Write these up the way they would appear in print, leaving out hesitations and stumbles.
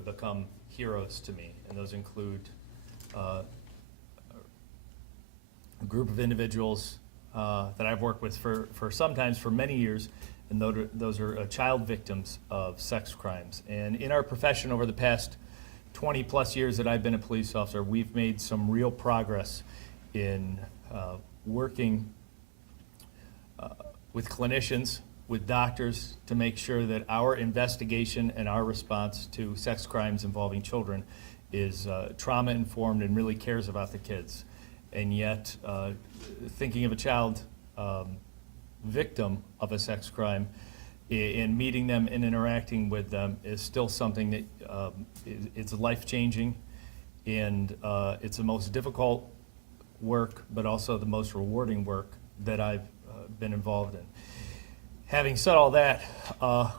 have become heroes to me, and those include a group of individuals that I've worked with for sometimes for many years, and those are child victims of sex crimes. And in our profession over the past 20 plus years that I've been a police officer, we've made some real progress in working with clinicians, with doctors, to make sure that our investigation and our response to sex crimes involving children is trauma-informed and really cares about the kids. And yet, thinking of a child victim of a sex crime and meeting them and interacting with them is still something that it's life-changing, and it's the most difficult work, but also the most rewarding work that I've been involved in. Having said all that,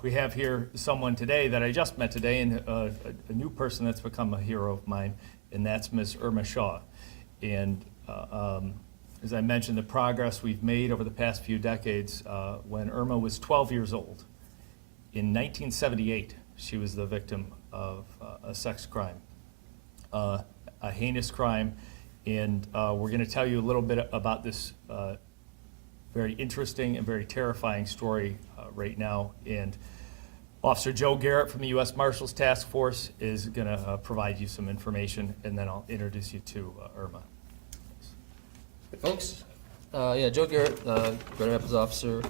we have here someone today that I just met today, and a new person that's become a hero of mine, and that's Ms. Irma Shaw. And as I mentioned, the progress we've made over the past few decades, when Irma was 12 years old, in 1978, she was the victim of a sex crime, a heinous crime, and we're going to tell you a little bit about this very interesting and very terrifying story right now. And Officer Joe Garrett from the U.S. Marshals Task Force is going to provide you some information, and then I'll introduce you to Irma. Hey folks, Joe Garrett, Grand Rapids officer,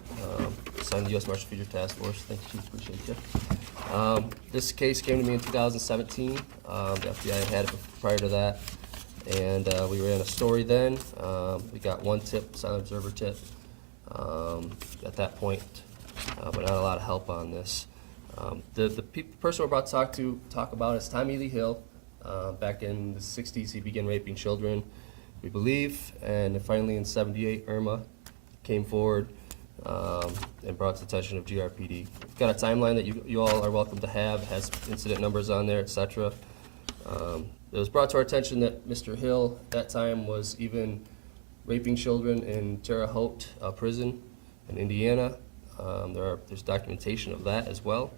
assigned to the U.S. Marshal Future Task Force. Thank you, Chief. Appreciate you. This case came to me in 2017. The FBI had it prior to that, and we ran a story then. We got one tip, silent observer tip, at that point, but not a lot of help on this. The person we're about to talk about is Tommy Lee Hill. Back in the 60s, he began raping children, we believe, and then finally in 78, Irma came forward and brought to the attention of GRPD. We've got a timeline that you all are welcome to have, has incident numbers on there, etc. It was brought to our attention that Mr. Hill at that time was even raping children in Terre Haute prison in Indiana. There's documentation of that as well.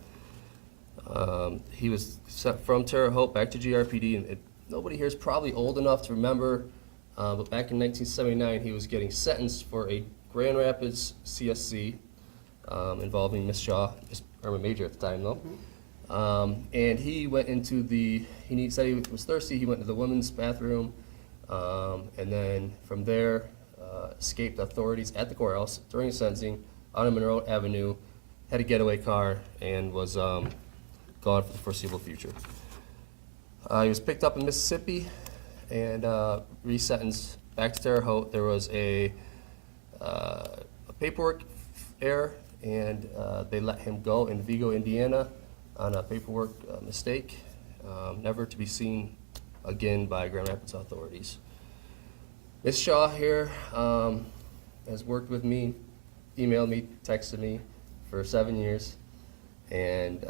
He was sent from Terre Haute back to GRPD, and nobody here is probably old enough to remember, but back in 1979 he was getting sentenced for a Grand Rapids CSC involving Miss Shaw, Miss Irma Major at the time though. And he went into he said he was thirsty, he went to the women's bathroom, and then from there escaped authorities at the courthouse during his sentencing on Monroe Avenue, had a getaway car, and was gone for the foreseeable future. He was picked up in Mississippi and resentenced back to Terre Haute. There was a paperwork error, and they let him go in Vigo, Indiana on a paperwork mistake, never to be seen again by Grand Rapids authorities. Ms. Shaw here has worked with me, emailed me, texted me for 7 years, and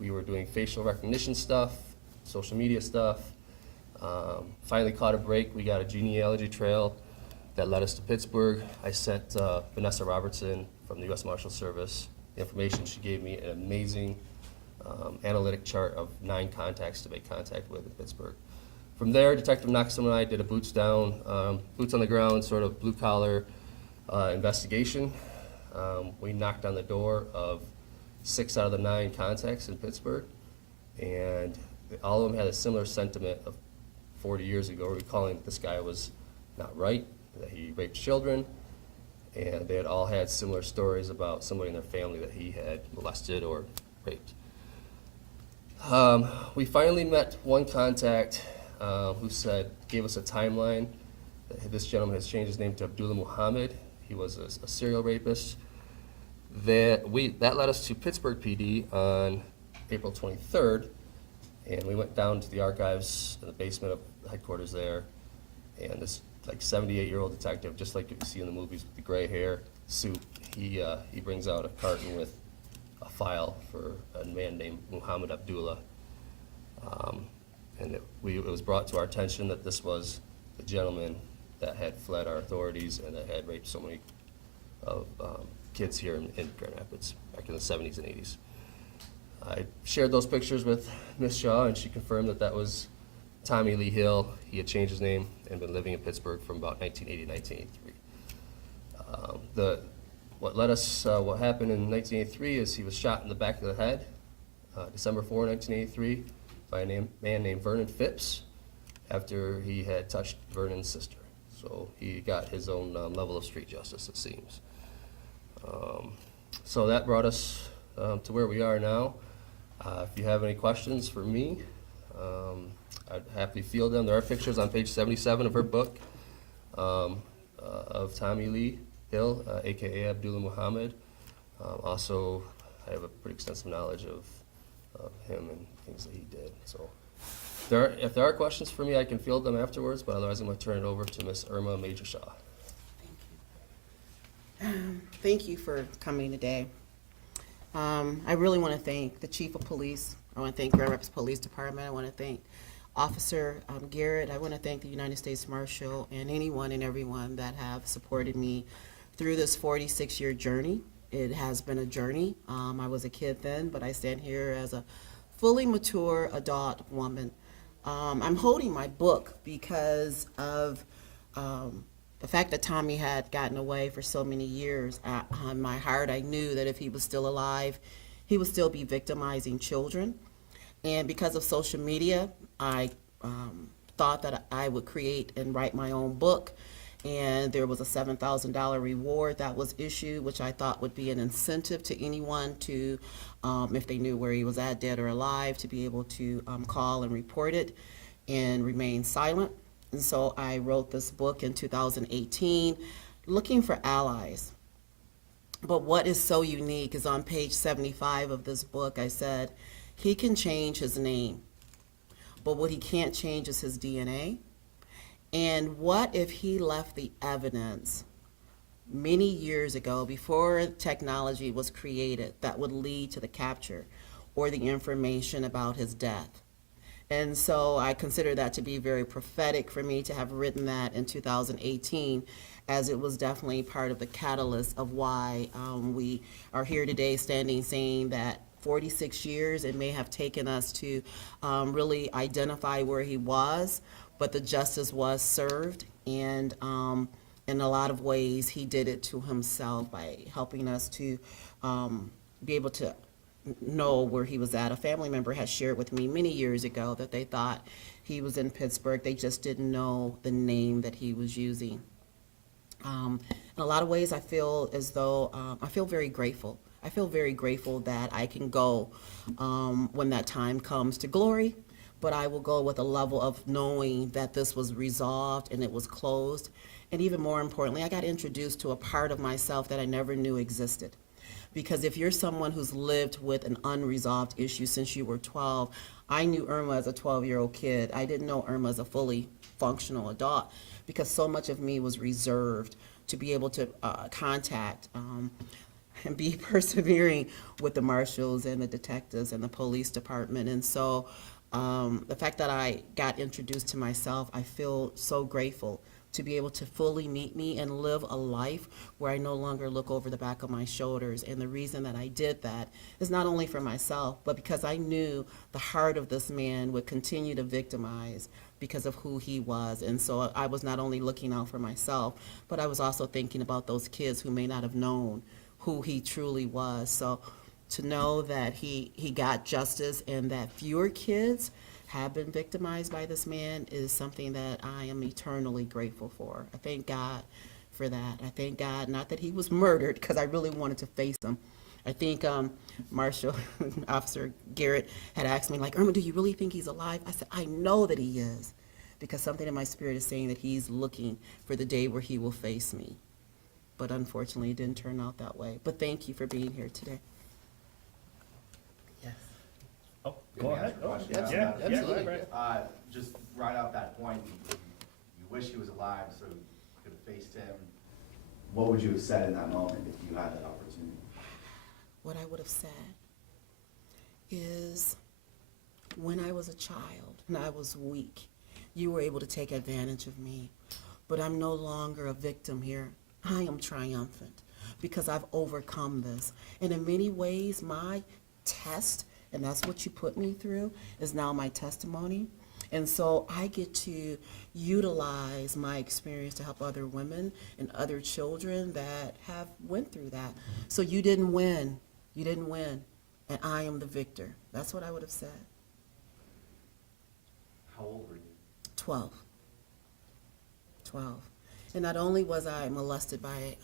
we were doing facial recognition stuff, social media stuff. Finally caught a break. We got a genealogy trail that led us to Pittsburgh. I sent Vanessa Robertson from the U.S. Marshal Service the information. She gave me an amazing analytic chart of 9 contacts to make contact with in Pittsburgh. From there, Detective Knoxon and I did a boots on the ground, sort of blue collar investigation. We knocked on the door of 6 out of the 9 contacts in Pittsburgh, and all of them had a similar sentiment of 40 years ago, recalling that this guy was not right, that he raped children, and they had all had similar stories about somebody in their family that he had molested or raped. We finally met one contact who gave us a timeline. This gentleman has changed his name to Abdullah Muhammad. He was a serial rapist. That led us to Pittsburgh PD on April 23rd, and we went down to the archives in the basement of the headquarters there, and this 78-year-old detective, just like you see in the movies with the gray hair, suit, he brings out a carton with a file for a man named Muhammad Abdullah. And it was brought to our attention that this was the gentleman that had fled our authorities and that had raped so many of kids here in Grand Rapids back in the 70s and 80s. I shared those pictures with Ms. Shaw, and she confirmed that that was Tommy Lee Hill. He had changed his name and been living in Pittsburgh from about 1980 to 1983. What happened in 1983 is he was shot in the back of the head, December 4, 1983, by a man named Vernon Phipps after he had touched Vernon's sister. So he got his own level of street justice, it seems. So that brought us to where we are now. If you have any questions for me, I'd happily field them. There are pictures on page 77 of her book of Tommy Lee Hill, aka Abdullah Muhammad. Also, I have a pretty extensive knowledge of him and things that he did. So, if there are questions for me, I can field them afterwards. But otherwise, I'm going to turn it over to Miss Irma Major Shaw. Thank you for coming today. I really want to thank the Chief of Police. I want to thank Grand Rapids Police Department. I want to thank Officer Garrett. I want to thank the United States Marshal and anyone and everyone that have supported me through this 46-year journey. It has been a journey. I was a kid then, but I stand here as a fully mature adult woman. I'm holding my book because of the fact that Tommy had gotten away for so many years. On my heart, I knew that if he was still alive, he would still be victimizing children. And because of social media, I thought that I would create and write my own book. And there was a $7,000 reward that was issued, which I thought would be an incentive to anyone to, if they knew where he was at, dead or alive, to be able to call and report it and remain silent. And so I wrote this book in 2018, looking for allies. But what is so unique is on page 75 of this book, I said, he can change his name, but what he can't change is his DNA. And what if he left the evidence many years ago, before technology was created, that would lead to the capture or the information about his death? And so I consider that to be very prophetic for me to have written that in 2018, as it was definitely part of the catalyst of why we are here today standing saying that 46 years it may have taken us to really identify where he was, but the justice was served, and in a lot of ways he did it to himself by helping us to be able to know where he was at. A family member had shared with me many years ago that they thought he was in Pittsburgh. They just didn't know the name that he was using. In a lot of ways, I feel as though I feel very grateful. I feel very grateful that I can go when that time comes to glory, but I will go with a level of knowing that this was resolved and it was closed. And even more importantly, I got introduced to a part of myself that I never knew existed. Because if you're someone who's lived with an unresolved issue since you were 12, I knew Irma as a 12-year-old kid. I didn't know Irma as a fully functional adult, because so much of me was reserved to be able to contact and be persevering with the marshals and the detectives and the police department. And so the fact that I got introduced to myself, I feel so grateful to be able to fully meet me and live a life where I no longer look over the back of my shoulders. And the reason that I did that is not only for myself, but because I knew the heart of this man would continue to victimize because of who he was. And so I was not only looking out for myself, but I was also thinking about those kids who may not have known who he truly was. So to know that he got justice and that fewer kids have been victimized by this man is something that I am eternally grateful for. I thank God for that. I thank God, not that he was murdered, because I really wanted to face him. I think Marshal Officer Garrett had asked me, like, Irma, do you really think he's alive? I said, I know that he is, because something in my spirit is saying that he's looking for the day where he will face me. But unfortunately, it didn't turn out that way. But thank you for being here today. Yes. Oh, go ahead. Oh, Yeah, absolutely. Right. Just right off that point, you wish he was alive so you could have faced him. What would you have said in that moment if you had that opportunity? What I would have said is, when I was a child and I was weak, you were able to take advantage of me. But I'm no longer a victim here. I am triumphant because I've overcome this. And in many ways, my test and that's what you put me through, is now my testimony. And so I get to utilize my experience to help other women and other children that have went through that. So you didn't win, and I am the victor. That's what I would have said. How old were you? 12. And not only was I molested by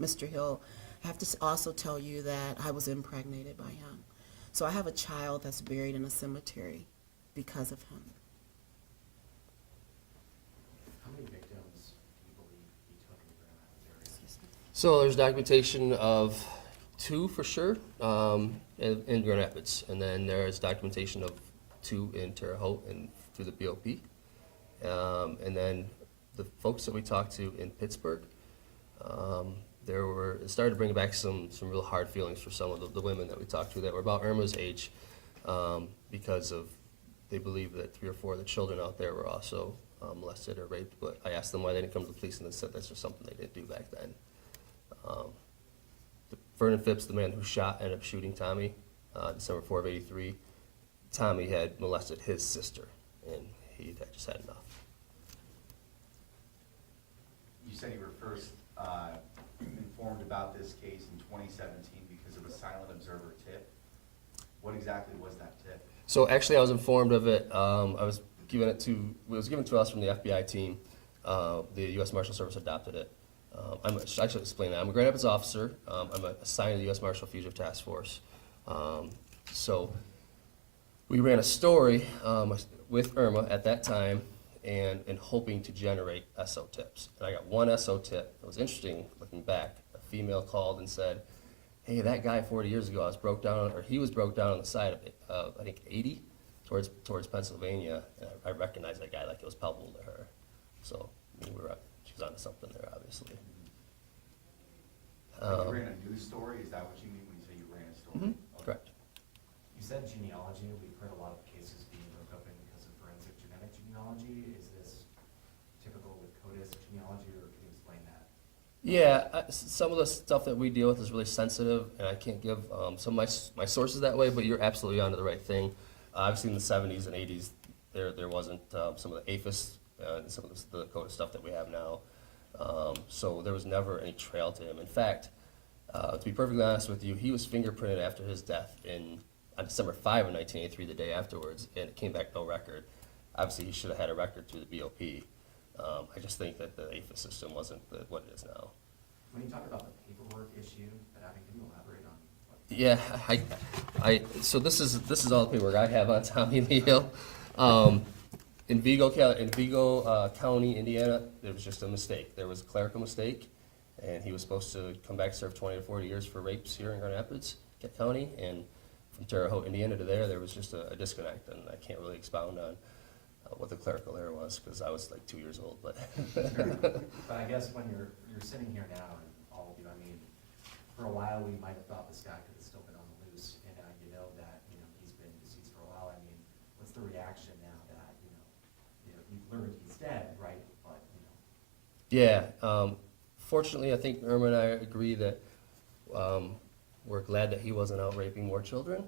Mr. Hill, I have to also tell you that I was impregnated by him. So I have a child that's buried in a cemetery because of him. How many victims do you believe he took in the Grand Rapids area? So there's documentation of 2 for sure in Grand Rapids, and then there is documentation of 2 in Terre Haute and through the BOP. And then the folks that we talked to in Pittsburgh, it started to bring back some real hard feelings for some of the women that we talked to that were about Irma's age, because of they believe that 3 or 4 of the children out there were also molested or raped. But I asked them why they didn't come to the police, and they said that's just something they didn't do back then. Vernon Phipps, the man who ended up shooting Tommy, December 4 of '83. Tommy had molested his sister, and he had just had enough. You said you were first informed about this case in 2017 because of a silent observer tip. What exactly was that tip? So actually, I was informed of it. It was given to us from the FBI team. The U.S. Marshal Service adopted it. I should explain that. I'm a Grand Rapids officer. I'm assigned to the U.S. Marshal Fugitive Task Force. So we ran a story with Irma at that time, and hoping to generate SO tips. And I got 1 SO tip. It was interesting looking back. A female called and said, "Hey, that guy 40 years ago, he was broke down on the side of I think 80 towards Pennsylvania. And I recognized that guy like it was palpable to her. So I mean, she was onto something there, obviously. You ran a news story? Is that what you mean when you say you ran a story? Mhm, Okay. correct. You said genealogy. We've heard a lot of cases being broke open because of forensic genetic genealogy. Is this typical with CODIS genealogy, or can you explain that? Yeah, some of the stuff that we deal with is really sensitive, and I can't give some of my sources that way, but you're absolutely onto the right thing. Obviously, in the 70s and 80s, there wasn't some of the APHIS and some of the CODIS stuff that we have now. So there was never any trail to him. In fact, to be perfectly honest with you, he was fingerprinted after his death on December 5 of 1983, the day afterwards, and it came back no record. Obviously, he should have had a record through the BOP. I just think that the APHIS system wasn't what it is now. When you talk about the paperwork issue, can you elaborate on what? Yeah, so this is all the paperwork I have on Tommy Lee Hill. In Vigo County, Indiana, there was just a mistake. There was a clerical mistake, and he was supposed to come back, serve 20 to 40 years for rapes here in Grand Rapids County, and from Terre Haute, Indiana to there was just a disconnect, and I can't really expound on what the clerical error was, because I was like 2 years old, but. But I guess when you're sitting here now, and all of you, I mean, for a while, we might have thought this guy could have still been on the loose, and you know that, he's been deceased for a while. I mean, what's the reaction now that, you've learned he's dead, right? But, Yeah, fortunately, I think Irma and I agree that we're glad that he wasn't out raping more children.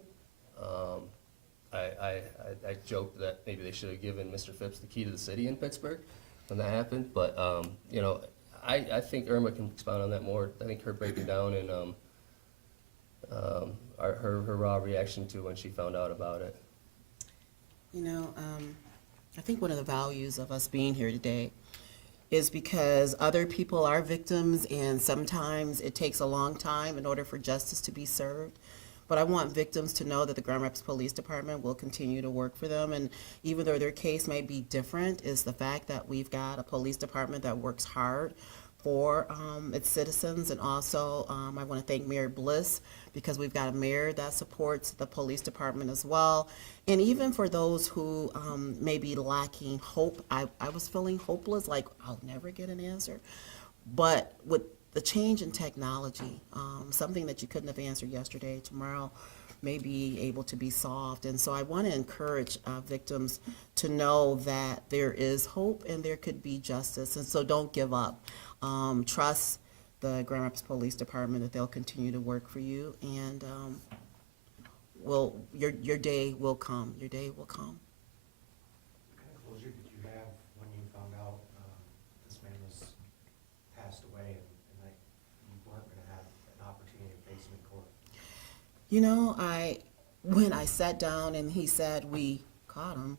I joked that maybe they should have given Mr. Phipps the key to the city in Pittsburgh when that happened, but I think Irma can expound on that more. I think her breaking down and her raw reaction to when she found out about it. I think one of the values of us being here today is because other people are victims, and sometimes it takes a long time in order for justice to be served. But I want victims to know that the Grand Rapids Police Department will continue to work for them. And even though their case may be different, is the fact that we've got a police department that works hard for its citizens. And also, I want to thank Mayor Bliss, because we've got a mayor that supports the police department as well. And even for those who may be lacking hope, I was feeling hopeless, like I'll never get an answer. But with the change in technology, something that you couldn't have answered yesterday, tomorrow may be able to be solved. And so I want to encourage victims to know that there is hope and there could be justice. And so don't give up. Trust the Grand Rapids Police Department that they'll continue to work for you. And your day will come. Your day will come. What kind of closure did you have when you found out this man was passed away and that you weren't going to have an opportunity to face him in court? You know, when I sat down and he said we caught him,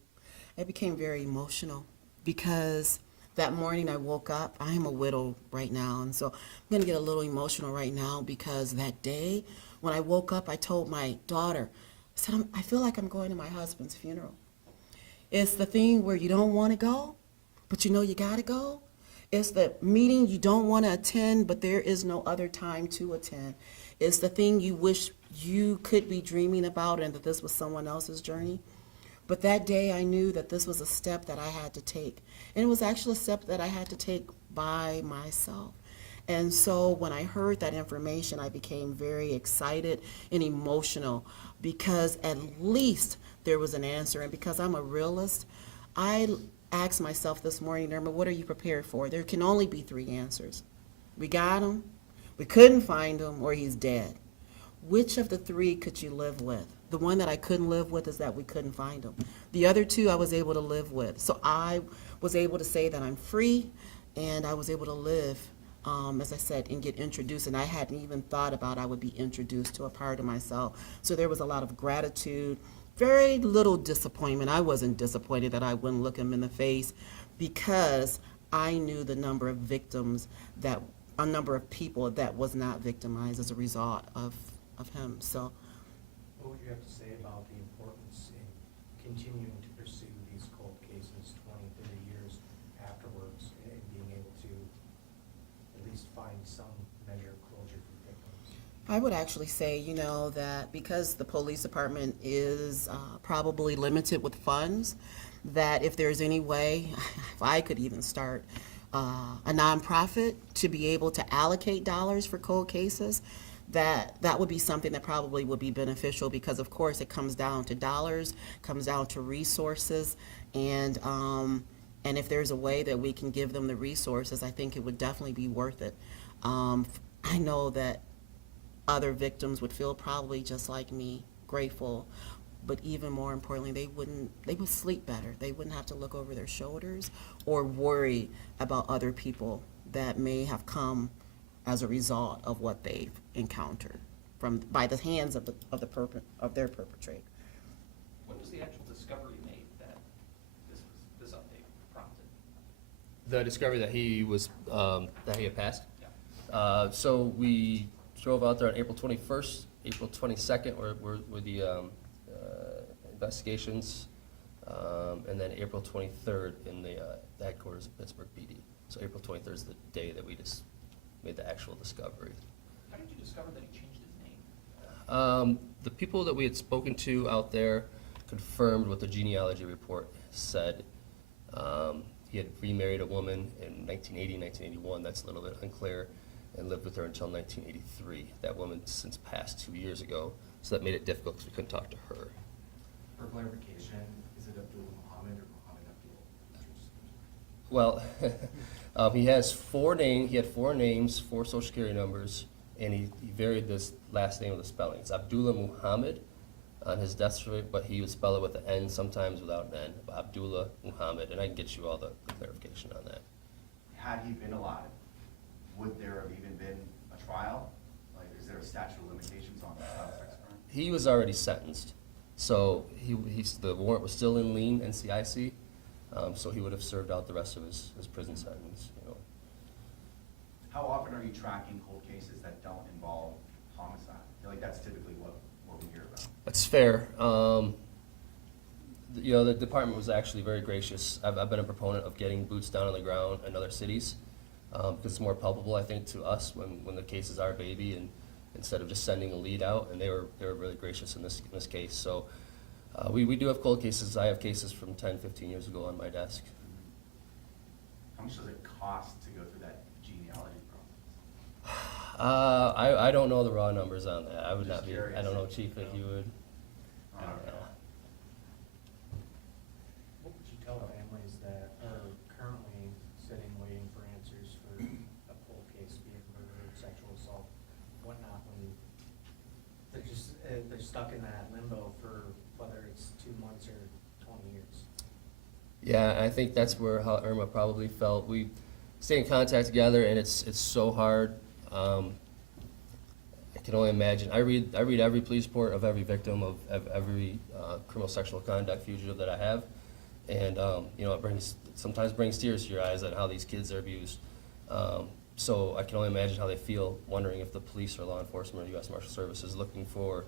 I became very emotional because that morning I woke up. I am a widow right now, and so I'm going to get a little emotional right now because that day when I woke up, I told my daughter, I said, I feel like I'm going to my husband's funeral. It's the thing where you don't want to go, but you know you got to go. It's the meeting you don't want to attend, but there is no other time to attend. It's the thing you wish you could be dreaming about and that this was someone else's journey. But that day I knew that this was a step that I had to take. And it was actually a step that I had to take by myself. And so when I heard that information, I became very excited and emotional because at least there was an answer. And because I'm a realist, I asked myself this morning, Irma, what are you prepared for? There can only be 3 answers. We got him, we couldn't find him, or he's dead. Which of the 3 could you live with? The one that I couldn't live with is that we couldn't find him. The other 2 I was able to live with. So I was able to say that I'm free and I was able to live, as I said, and get introduced. And I hadn't even thought about I would be introduced to a part of myself. So there was a lot of gratitude, very little disappointment. I wasn't disappointed that I wouldn't look him in the face because I knew the number of victims that, a number of people that was not victimized as a result of him. So What would you have to say about the importance in continuing to pursue these cold cases 20, 30 years afterwards and being able to at least find some measure of closure for victims? I would actually say, you know, that because the police department is probably limited with funds, that if there's any way, if I could even start a nonprofit to be able to allocate dollars for cold cases, that would be something that probably would be beneficial because, of course, it comes down to dollars, comes down to resources, and if there's a way that we can give them the resources, I think it would definitely be worth it. I know that other victims would feel probably just like me, grateful, but even more importantly, they would sleep better. They wouldn't have to look over their shoulders or worry about other people that may have come as a result of what they've encountered by the hands of their perpetrator. When was the actual discovery made that this update prompted? The discovery that he was, that he had passed? Yeah. So we drove out there on April 21st, April 22nd were the investigations, and then April 23rd in the headquarters of Pittsburgh PD. So April 23rd is the day that we just made the actual discovery. How did you discover that he changed his name? The people that we had spoken to out there confirmed what the genealogy report said. He had remarried a woman in 1980, 1981, that's a little bit unclear, and lived with her until 1983. That woman since passed 2 years ago, so that made it difficult because we couldn't talk to her. For clarification, is it Abdul Muhammad or Muhammad Abdul? Well, he has 4 names. He had 4 names, 4 social security numbers, and he varied this last name with the spelling. It's Abdullah Muhammad on his death certificate, but he would spell it with an N, sometimes without an N. Abdullah Muhammad, and I can get you all the clarification on that. Had he been alive, would there have even been a trial? Like, is there a statute of limitations on a child sex crime? He was already sentenced, so the warrant was still in lien, NCIC, so he would have served out the rest of his prison sentence, you know. How often are you tracking cold cases that don't involve homicide? I feel like that's typically what we hear about. That's fair. You know, the department was actually very gracious. I've been a proponent of getting boots down on the ground in other cities, because it's more palpable, I think, to us when the case is our baby, and instead of just sending a lead out, and they were really gracious in this case. So we do have cold cases. I have cases from 10, 15 years ago on my desk. How much does it cost to go through that genealogy process? I don't know the raw numbers on that. I would Just not be, curious. I don't know, Chief, if you would. I don't know. What would you tell families that are currently sitting waiting for answers for a cold case, be it murder, sexual assault, whatnot, when they're just, they're stuck in that limbo Yeah, I think that's where how Irma probably felt. We stay in contact together, and it's so hard. I can only imagine. I read every police report of every victim of every criminal sexual conduct fugitive that I have, and you know, it sometimes brings tears to your eyes at how these kids are abused. So I can only imagine how they feel, wondering if the police or law enforcement or U.S. Marshal Service is looking for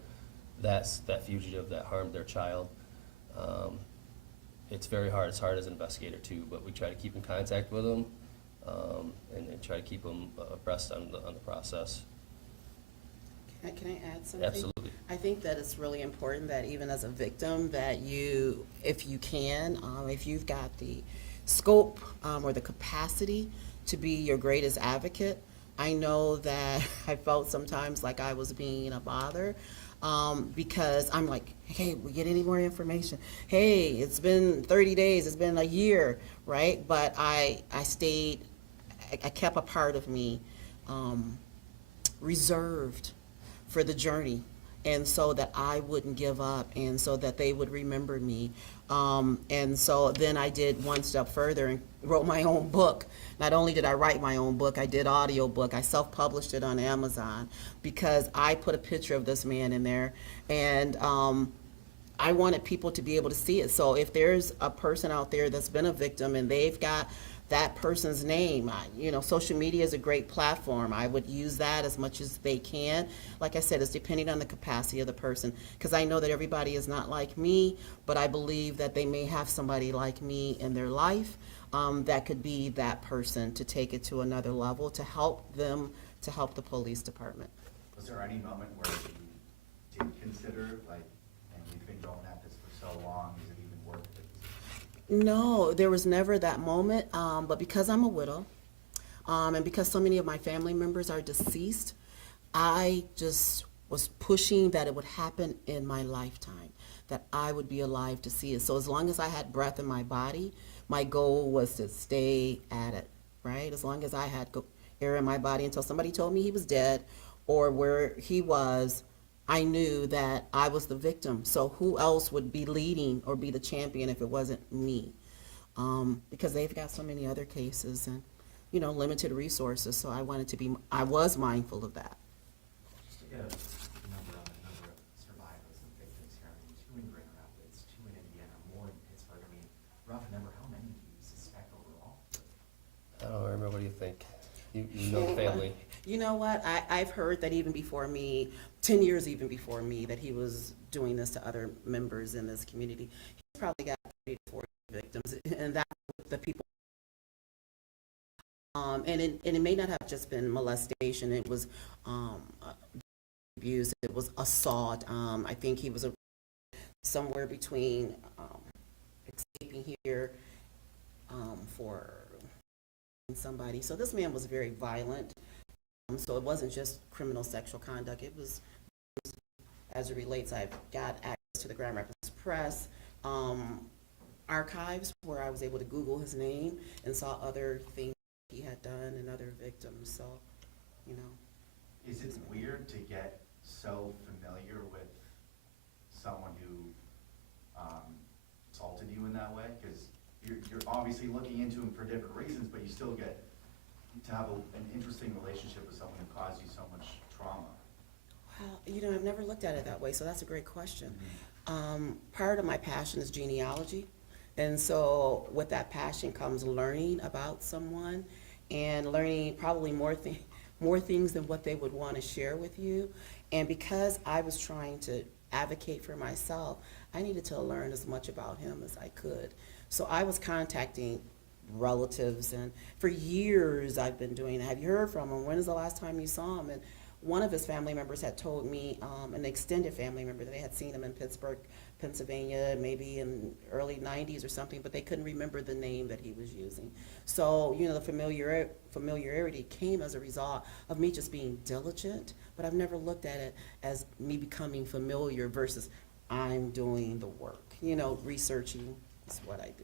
that fugitive that harmed their child. It's very hard. It's hard as an investigator too, but we try to keep in contact with them and try to keep them abreast on the process. Can I add something? Absolutely. I think that it's really important that even as a victim, that you, if you can, if you've got the scope or the capacity to be your greatest advocate. I know that I felt sometimes like I was being a bother because I'm like, hey, we get any more information? Hey, it's been 30 days, it's been a year, right? But I kept a part of me reserved for the journey, and so that I wouldn't give up, and so that they would remember me. And so then I did one step further and wrote my own book. Not only did I write my own book, I did audio book. I self-published it on Amazon because I put a picture of this man in there, and I wanted people to be able to see it. So if there's a person out there that's been a victim and they've got that person's name, you know, social media is a great platform. I would use that as much as they can. Like I said, it's depending on the capacity of the person, because I know that everybody is not like me, but I believe that they may have somebody like me in their life that could be that person to take it to another level, to help them, to help the police department. Was there any moment where you did consider, like, and you've been going at this for so long, is it even worth it? No, there was never that moment, but because I'm a widow, and because so many of my family members are deceased, I just was pushing that it would happen in my lifetime, that I would be alive to see it. So as long as I had breath in my body, my goal was to stay at it, right? As long as I had air in my body until somebody told me he was dead or where he was, I knew that I was the victim. So who else would be leading or be the champion if it wasn't me? Because they've got so many other cases and, you know, limited resources. So I was mindful of that. Just to get a number on the number of survivors and victims here, I mean, 2 in Grand Rapids, 2 in Indiana, more in Pittsburgh. I mean, rough number, how many do you suspect overall? I don't remember. What do you think? You know the family. You know what? I've heard that even before me, 10 years even before me, that he was doing this to other members in this community. He's probably got 30 to 40 victims, and that's the people. And it may not have just been molestation. It was abuse. It was assault. I think he was somewhere between escaping here for somebody. So this man was very violent. So it wasn't just criminal sexual conduct. It was, as it relates, I've got access to the Grand Rapids Press archives where I was able to Google his name and saw other things he had done and other victims. So, you know. Is it weird to get so familiar with someone who assaulted you in that way? Because you're obviously looking into him for different reasons, but you still get to have an interesting relationship with someone who caused you so much trauma. Well, you know, I've never looked at it that way, so that's a great question. Part of my passion is genealogy, and so with that passion comes learning about someone and learning probably more things than what they would want to share with you. And because I was trying to advocate for myself, I needed to learn as much about him as I could. So I was contacting relatives, and for years I've been doing that. Have you heard from him? When is the last time you saw him? And one of his family members had told me, an extended family member, that they had seen him in Pittsburgh, Pennsylvania, maybe in early 90s or something, but they couldn't remember the name that he was using. So, you know, the familiarity came as a result of me just being diligent, but I've never looked at it as me becoming familiar versus I'm doing the work. You know, researching is what I do.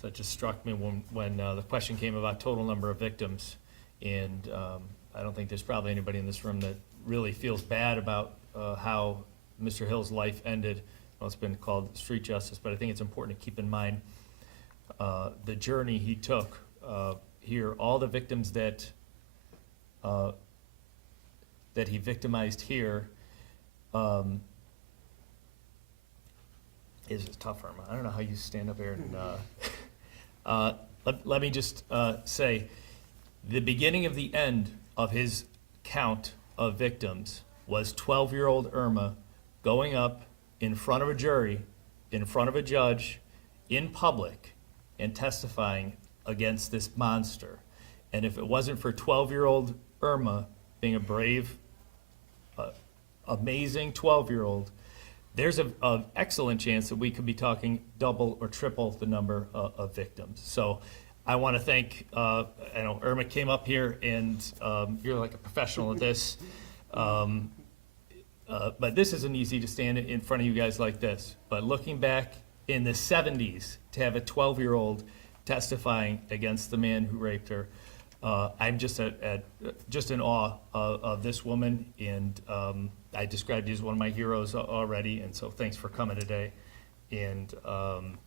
So it just struck me when the question came about total number of victims, and I don't think there's probably anybody in this room that really feels bad about how Mr. Hill's life ended. Well, it's been called street justice, but I think it's important to keep in mind the journey he took here, all the victims that he victimized here. Is tough, Irma. I don't know how you stand up here and, let me just say, the beginning of the end of his count of victims was 12-year-old Irma going up in front of a jury, in front of a judge, in public, and testifying against this monster. And if it wasn't for 12-year-old Irma being a brave, amazing 12-year-old, there's an excellent chance that we could be talking double or triple the number of victims. So I want to thank, I know Irma came up here and you're like a professional at this. But this isn't easy to stand in front of you guys like this. But looking back in the 70s, to have a 12-year-old testifying against the man who raped her, I'm just just in awe of this woman, and I described you as one of my heroes already, and so thanks for coming today, and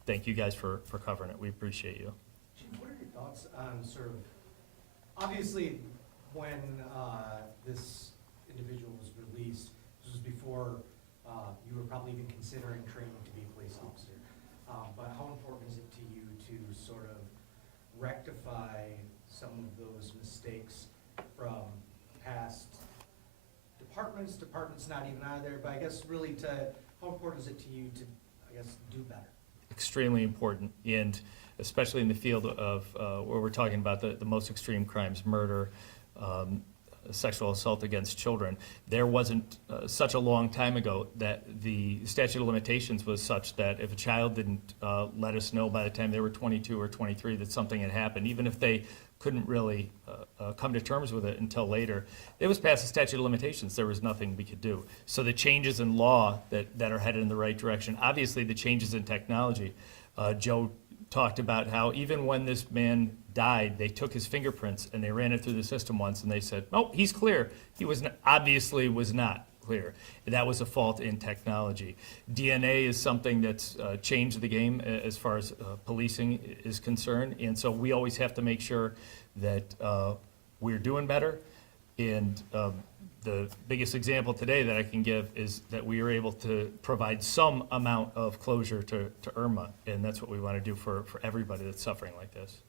thank you guys for covering it. We appreciate you. Chief, what are your thoughts on sort of, obviously, when this individual was released, this was before you were probably even considering training to be a police officer, but how important is it to you to sort of rectify some of those mistakes from past departments not even out of there, but I guess really how important is it to you to, I guess, do better? Extremely important, and especially in the field of where we're talking about the most extreme crimes, murder, sexual assault against children. There wasn't such a long time ago that the statute of limitations was such that if a child didn't let us know by the time they were 22 or 23 that something had happened, even if they couldn't really come to terms with it until later, it was past the statute of limitations. There was nothing we could do. So the changes in law that are headed in the right direction, obviously the changes in technology. Joe talked about how even when this man died, they took his fingerprints and they ran it through the system once and they said, oh, he's clear. He obviously was not clear. That was a fault in technology. DNA is something that's changed the game as far as policing is concerned, and so we always have to make sure that we're doing better. And the biggest example today that I can give is that we are able to provide some amount of closure to Irma, and that's what we want to do for everybody that's suffering like this.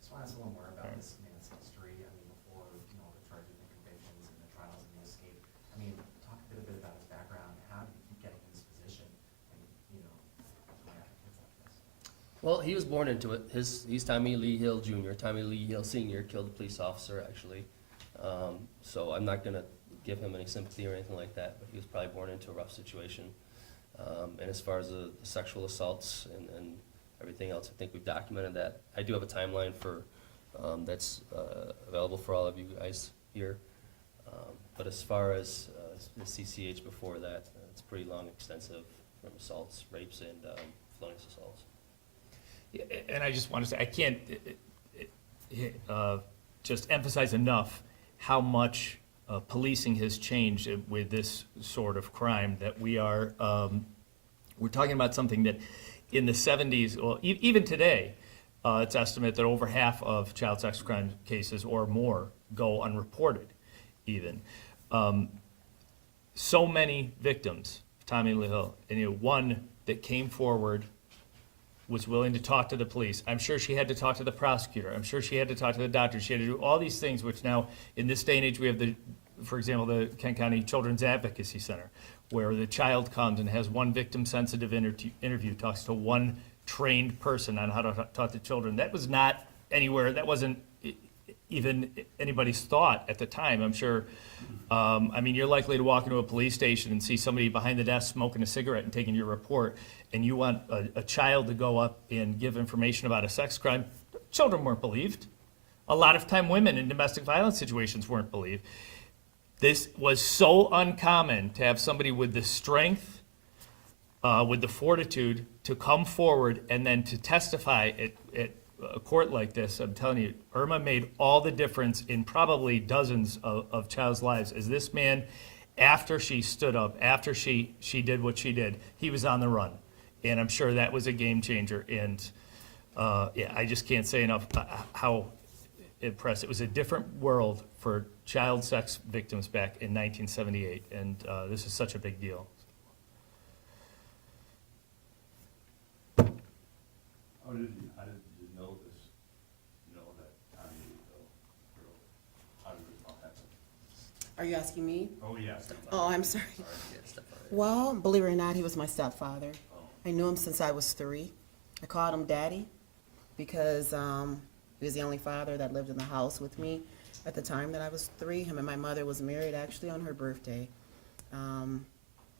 Just want to ask a little more about this man's history. I mean, before, the charges and convictions and the trials and the escape. I mean, talk a bit about his background. How did he keep getting in this position? And, going after kids like this. Well, he was born into it. He's Tommy Lee Hill Jr. Tommy Lee Hill Sr. killed a police officer, actually. So I'm not gonna give him any sympathy or anything like that, but he was probably born into a rough situation. And as far as the sexual assaults and everything else, I think we've documented that. I do have a timeline for, that's available for all of you guys here. But as far as the CCH before that, it's pretty long, extensive, from assaults, rapes, and felonious assaults. Yeah, and I just want to say, I can't just emphasize enough how much policing has changed with this sort of crime, that we're talking about something that in the 70s, well, even today, it's estimated that over half of child sex crime cases or more go unreported even. So many victims, Tommy Lee Hill, and one that came forward, was willing to talk to the police. I'm sure she had to talk to the prosecutor. I'm sure she had to talk to the doctor. She had to do all these things, which now, in this day and age, we have for example, the Kent County Children's Advocacy Center, where the child comes and has one victim-sensitive interview, talks to one trained person on how to talk to children. That was not anywhere, that wasn't even anybody's thought at the time, I'm sure. I mean, you're likely to walk into a police station and see somebody behind the desk smoking a cigarette and taking your report, and you want a child to go up and give information about a sex crime. Children weren't believed. A lot of time women in domestic violence situations weren't believed. This was so uncommon to have somebody with the strength, with the fortitude to come forward and then to testify at a court like this. I'm telling you, Irma made all the difference in probably dozens of child's lives, as this man after she stood up, after she did what she did, he was on the run. And I'm sure that was a game changer. And, yeah, I just can't say enough how impressed. It was a different world for child sex victims back in 1978, and this is such a big deal. How did you know this, that Tommy, girl, how did it all happen? Are you asking me? Oh, yes. Oh, I'm sorry. Yeah, Stefan. Well, believe it or not, he was my stepfather. I knew him since I was 3. I called him Daddy because he was the only father that lived in the house with me at the time that I was 3. Him and my mother was married actually on her birthday.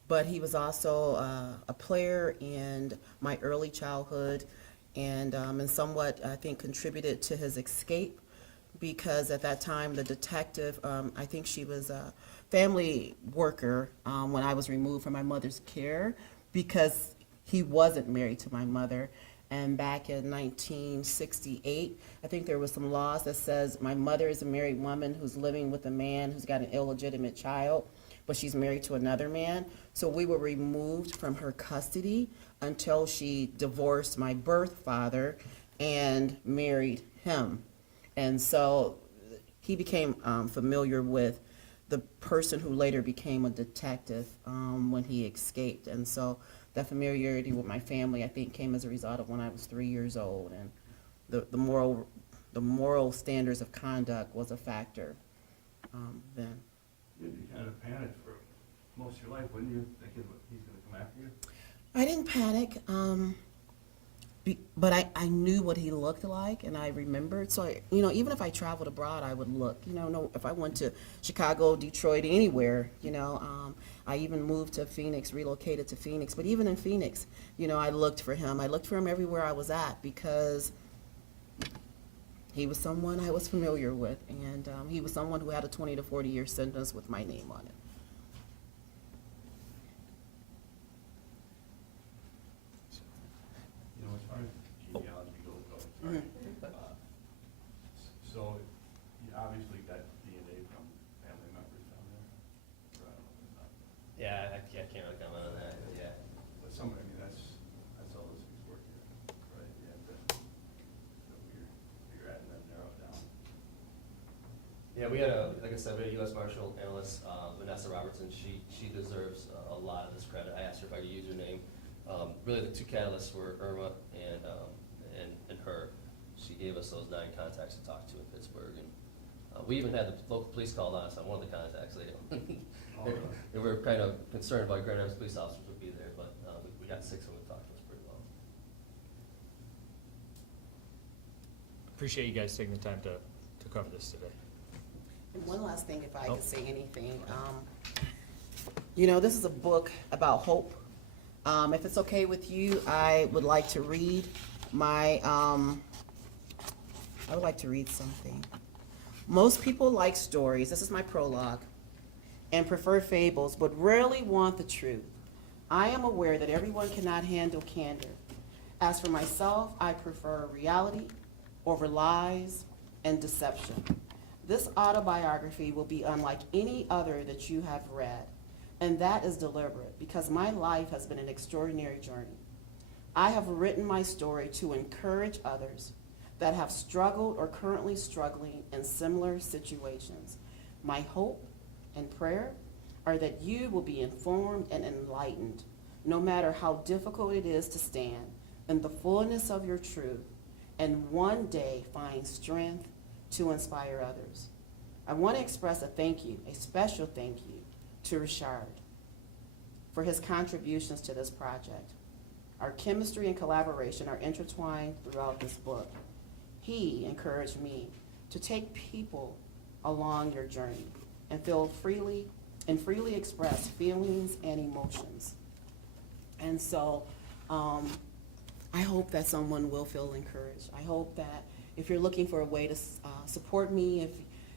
But he was also a player in my early childhood and somewhat, I think, contributed to his escape because at that time the detective, I think she was a family worker when I was removed from my mother's care because he wasn't married to my mother. And back in 1968, I think there was some laws that says my mother is a married woman who's living with a man who's got an illegitimate child, but she's married to another man. So we were removed from her custody until she divorced my birth father and married him. And so he became familiar with the person who later became a detective when he escaped. And so that familiarity with my family, I think, came as a result of when I was 3 years old. And the moral standards of conduct was a factor then. You'd be kind of panicked for most of your life, wouldn't you, thinking he's gonna come after you? I didn't panic, but I knew what he looked like, and I remembered. So, even if I traveled abroad, I would look. If I went to Chicago, Detroit, anywhere, I even moved to Phoenix, relocated to Phoenix. But even in Phoenix, I looked for him. I looked for him everywhere I was at because he was someone I was familiar with, and he was someone who had a 20 to 40-year sentence with my name on it. As far as genealogy goes, sorry. So, you obviously got DNA from family members down there? Or I don't know, not- Yeah, I can't really comment on that, yeah. But somebody, that's how those things work here, right? You have to figure out and then narrow it down. Yeah, we had like I said, we had a U.S. Marshal analyst, Vanessa Robertson. She deserves a lot of this credit. I asked her if I could use her name. Really, the 2 catalysts were Irma and her. She gave us those 9 contacts to talk to in Pittsburgh, and we even had the local police called on us on one of the contacts. They were kind of concerned about Grand Rapids police officers would be there, but we got 6 of them to talk to us pretty well. Appreciate you guys taking the time to cover this today. And one last thing, if I could say anything. This is a book about hope. If it's okay with you, I would like to read something. Most people like stories, this is my prologue, and prefer fables, but rarely want the truth. I am aware that everyone cannot handle candor. As for myself, I prefer reality over lies and deception. This autobiography will be unlike any other that you have read, and that is deliberate because my life has been an extraordinary journey. I have written my story to encourage others that have struggled or currently struggling in similar situations. My hope and prayer are that you will be informed and enlightened, no matter how difficult it is to stand in the fullness of your truth, and one day find strength to inspire others. I want to express a thank you, a special thank you, to Richard for his contributions to this project. Our chemistry and collaboration are intertwined throughout this book. He encouraged me to take people along your journey and freely express feelings and emotions. And so I hope that someone will feel encouraged. I hope that if you're looking for a way to support me,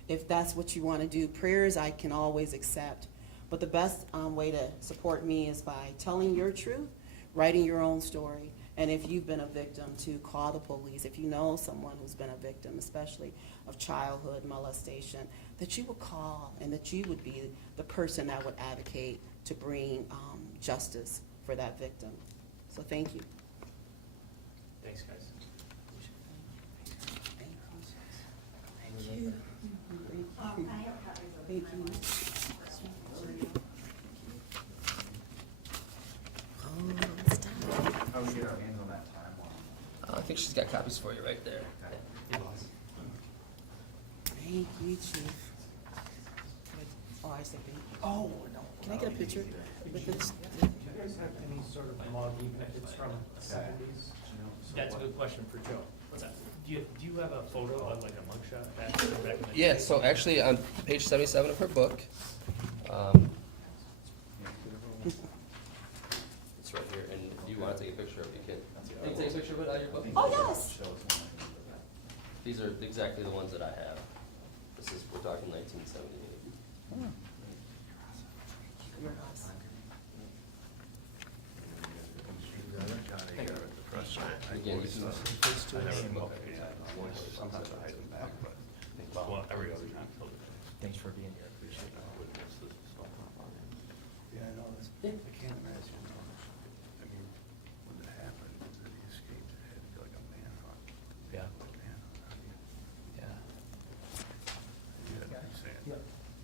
if that's what you want to do, prayers I can always accept. But the best way to support me is by telling your truth, writing your own story, And if you've been a victim, to call the police. If you know someone who's been a victim, especially of childhood molestation, that you would call and that you would be the person that would advocate to bring justice for that victim. So thank you. Thanks, guys. Thank you. Thank you. Oh, stop. How do we get our hands on that timeline? I think she's got copies for you right there. Thank you, Chief. Oh, I said thank you. Oh, no. Can I get a picture with this? Do you guys have any sort of mug, even if it's from the seventies? That's a good question for Joe. What's that? Do you have a photo of like a mugshot back in the Yeah, so actually on page 77 of her book, it's right here, and if you want to take a picture of it, you can. Can you take a picture of it out of your book? Oh, yes. These are exactly the ones that I have. This is, we're talking 1978. You're awesome. Again, you can. Well, every other time. Thanks for being here. Appreciate it. Yeah, I know, I can't imagine, I mean, when it happened, that he escaped, it had to be like a manhunt. Yeah. Manhunt, I mean, Yeah. you had to be saying.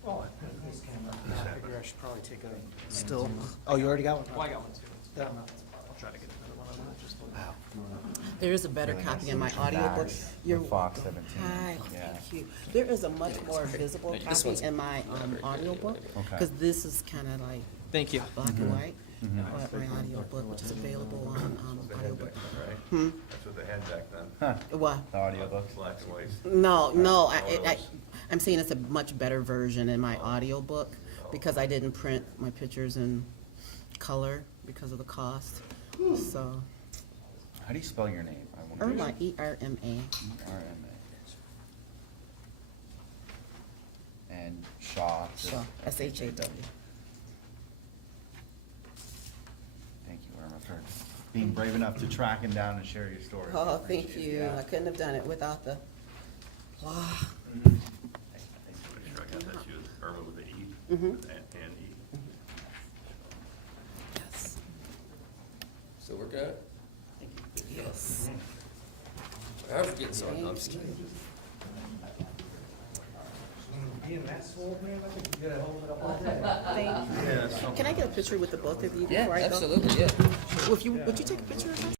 Oh, this camera, I figure I should probably take a still. Oh, you already got one? Well, I got one too. Yeah. I'll try to get another one on that, just. There is a better copy in my audiobook. You're Fox welcome. 17, Hi, yeah. thank you. There is a much more visible This copy one's in my not very good audiobook, anyway. Okay. because this is kind of like Thank you. black and white. But my audiobook, which is available on audiobook. Hmm? That's what they had back then, Huh, What? the audiobooks? black and white. No, I'm saying it's a much better version in my audiobook, because I didn't print my pictures in color because of the cost, so. How do you spell your name? I wonder. Irma, E-R-M-A. E-R-M-A. And Shaw. Shaw, S-H-A-W. Thank you, Irma, for being brave enough to track him down and share your story. Oh, thank Appreciate it. you. Yeah. I couldn't have done it without the, wow. Make sure I got that to you, Irma with an E, Mhm. with an E. Yes. Still working on it? Yes. I'm getting sorry, no, I'm just kidding. Being that swole, man, I think you gotta hold it up all day. Thank you. Can I get a picture with the both of you Yeah, before I go? absolutely, yeah. Would you take a picture of us?